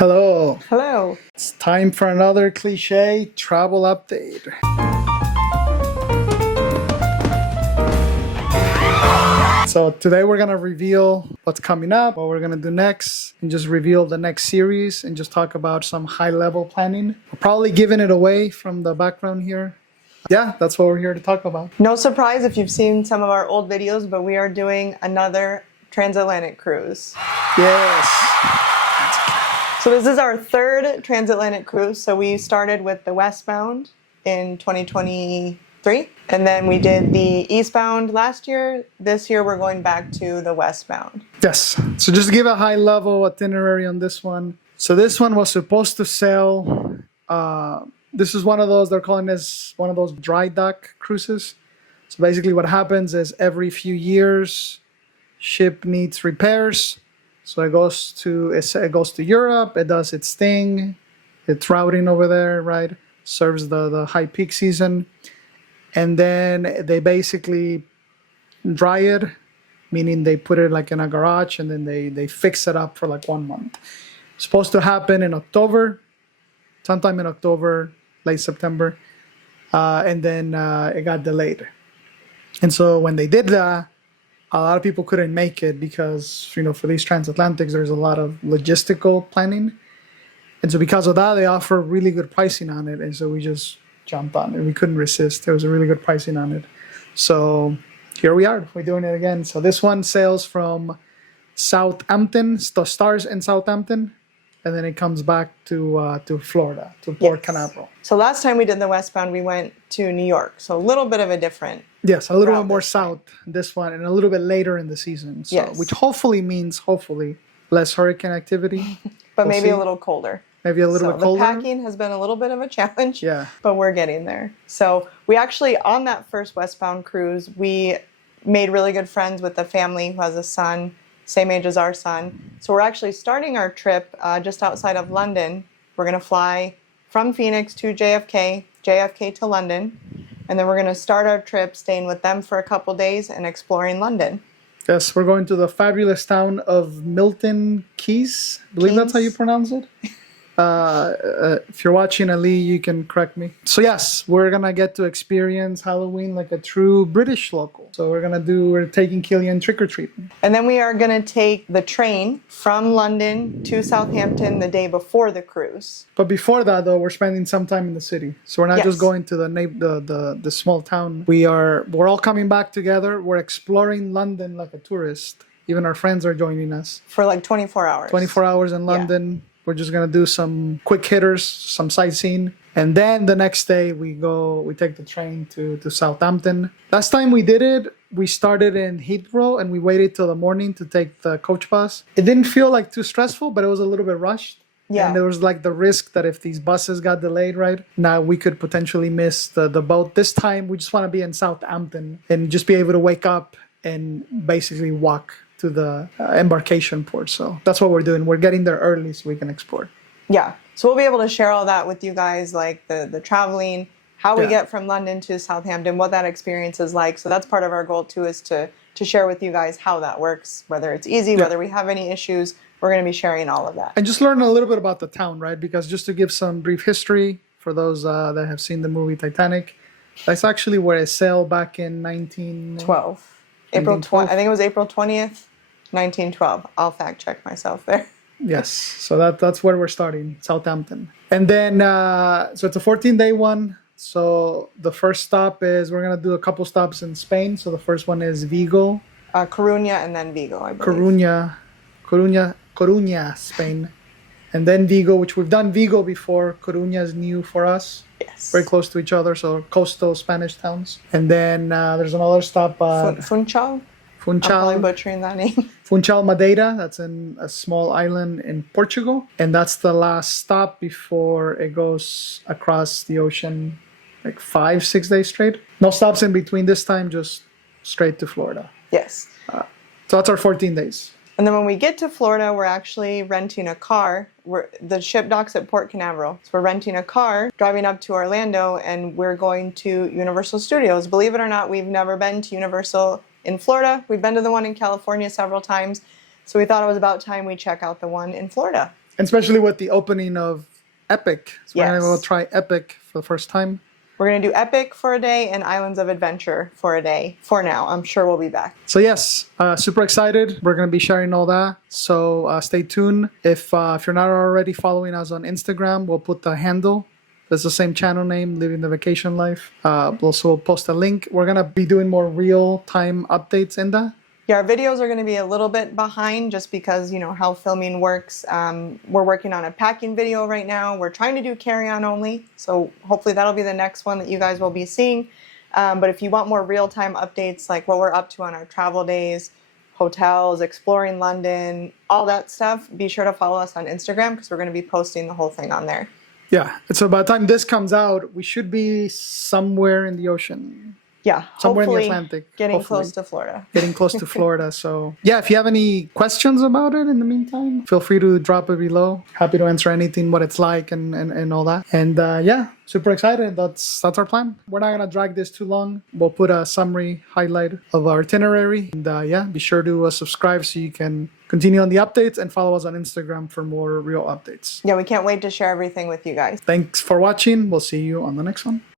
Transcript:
Hello. Hello. It's time for another cliche travel update. So today we're gonna reveal what's coming up, what we're gonna do next, and just reveal the next series and just talk about some high-level planning. We're probably giving it away from the background here. Yeah, that's what we're here to talk about. No surprise if you've seen some of our old videos, but we are doing another transatlantic cruise. Yes. So this is our third transatlantic cruise. So we started with the westbound in 2023, and then we did the eastbound last year. This year we're going back to the westbound. Yes. So just to give a high-level itinerary on this one. So this one was supposed to sail. This is one of those, they're calling this one of those dry dock cruises. So basically what happens is every few years, ship needs repairs. So it goes to Europe, it does its thing, it's routing over there, right? Serves the high peak season. And then they basically dry it, meaning they put it like in a garage and then they fix it up for like 1 month. It's supposed to happen in October, sometime in October, late September, and then it got delayed. And so when they did that, a lot of people couldn't make it because, you know, for these transatlantics, there's a lot of logistical planning. And so because of that, they offer really good pricing on it. And so we just jumped on it. We couldn't resist. There was a really good pricing on it. So here we are. We're doing it again. So this one sails from Southampton, stars in Southampton, and then it comes back to Florida, to Port Canaveral. So last time we did the westbound, we went to New York. So a little bit of a different. Yes, a little bit more south, this one, and a little bit later in the season. So, yes. Which hopefully means, less hurricane activity. But maybe a little colder. Maybe a little bit colder. The packing has been a little bit of a challenge, yeah. But we're getting there. So we actually, on that first westbound cruise, we made really good friends with the family who has a son, same age as our son. So we're actually starting our trip just outside of London. We're going to fly from Phoenix to JFK, JFK to London, and then we're going to start our trip staying with them for a couple days and exploring London. Yes, we're going to the fabulous town of Milton Keynes. I believe that's how you pronounce it. If you're watching, Ali, you can correct me. So yes, we're gonna get to experience Halloween like a true British local. So we're taking Killian trick-or-treating. And then we are gonna take the train from London to Southampton the day before the cruise. But before that, though, we're spending some time in the city. So we're not just going to the small town. We're all coming back together. We're exploring London like a tourist. Even our friends are joining us. For like 24 hours. 24 hours in London. Yeah. We're just gonna do some quick hitters, some sightseeing, and then the next day we take the train to Southampton. Last time we did it, we started in Heathrow and we waited till the morning to take the coach bus. It didn't feel like too stressful, but it was a little bit rushed. Yeah. And there was like the risk that if these buses got delayed, right, now we could potentially miss the boat. This time we just want to be in Southampton and just be able to wake up and basically walk to the embarkation port. So that's what we're doing. We're getting there early so we can explore. Yeah. So we'll be able to share all that with you guys, like the traveling, how we get from London to Southampton, what that experience is like. So that's part of our goal too, is to share with you guys how that works, whether it's easy, whether we have any issues. We're going to be sharing all of that. And just learn a little bit about the town, right? Because just to give some brief history for those that have seen the movie Titanic, that's actually where it sailed back in 1912. April 20. I think it was April 20th. 1912. I'll fact check myself there. Yes, so that's where we're starting, Southampton. And then, so it's a 14-day one. So the first stop is, we're going to do a couple stops in Spain. So the first one is Vigo. Coruña and then Vigo, I believe. Coruña, Spain. And then Vigo, which we've done Vigo before. Coruña is new for us. Yes. Very close to each other, so coastal Spanish towns. And then there's another stop. Funchal? I'm probably butchering that name. Funchal, Madeira. That's in a small island in Portugal. And that's the last stop before it goes across the ocean like 5-6 days straight. No stops in between this time, just straight to Florida. Yes. So that's our 14 days. And then when we get to Florida, we're actually renting a car. The ship docks at Port Canaveral. So we're renting a car, driving up to Orlando, and we're going to Universal Studios. Believe it or not, we've never been to Universal in Florida. We've been to the one in California several times. So we thought it was about time we check out the one in Florida. And especially with the opening of Epic. So we're going to go Yes. try Epic for the first time. We're going to do Epic for a day and Islands of Adventure for a day for now. I'm sure we'll be back. So yes, super excited. We're going to be sharing all that. So stay tuned. If you're not already following us on Instagram, we'll put the handle. That's the same channel name, Living the Vacation Life. Also, we'll post a link. We're going to be doing more real-time updates in that. Yeah, our videos are going to be a little bit behind just because, you know, how filming works. We're working on a packing video right now. We're trying to do carry-on only. So hopefully that'll be the next one that you guys will be seeing. But if you want more real-time updates, like what we're up to on our travel days, hotels, exploring London, all that stuff, be sure to follow us on Instagram because we're going to be posting the whole thing on there. Yeah, and so by the time this comes out, we should be somewhere in the ocean. Yeah, Somewhere in the hopefully Atlantic. getting Hopefully. close to Florida. Getting close to Florida. So yeah, if you have any questions about it in the meantime, feel free to drop it below. Happy to answer anything, what it's like and all that. And yeah, super excited. That's our plan. We're not going to drag this too long. We'll put a summary highlight of our itinerary. And yeah, be sure to subscribe so you can continue on the updates and follow us on Instagram for more real updates. Yeah, we can't wait to share everything with you guys. Thanks for watching. We'll see you on the next one.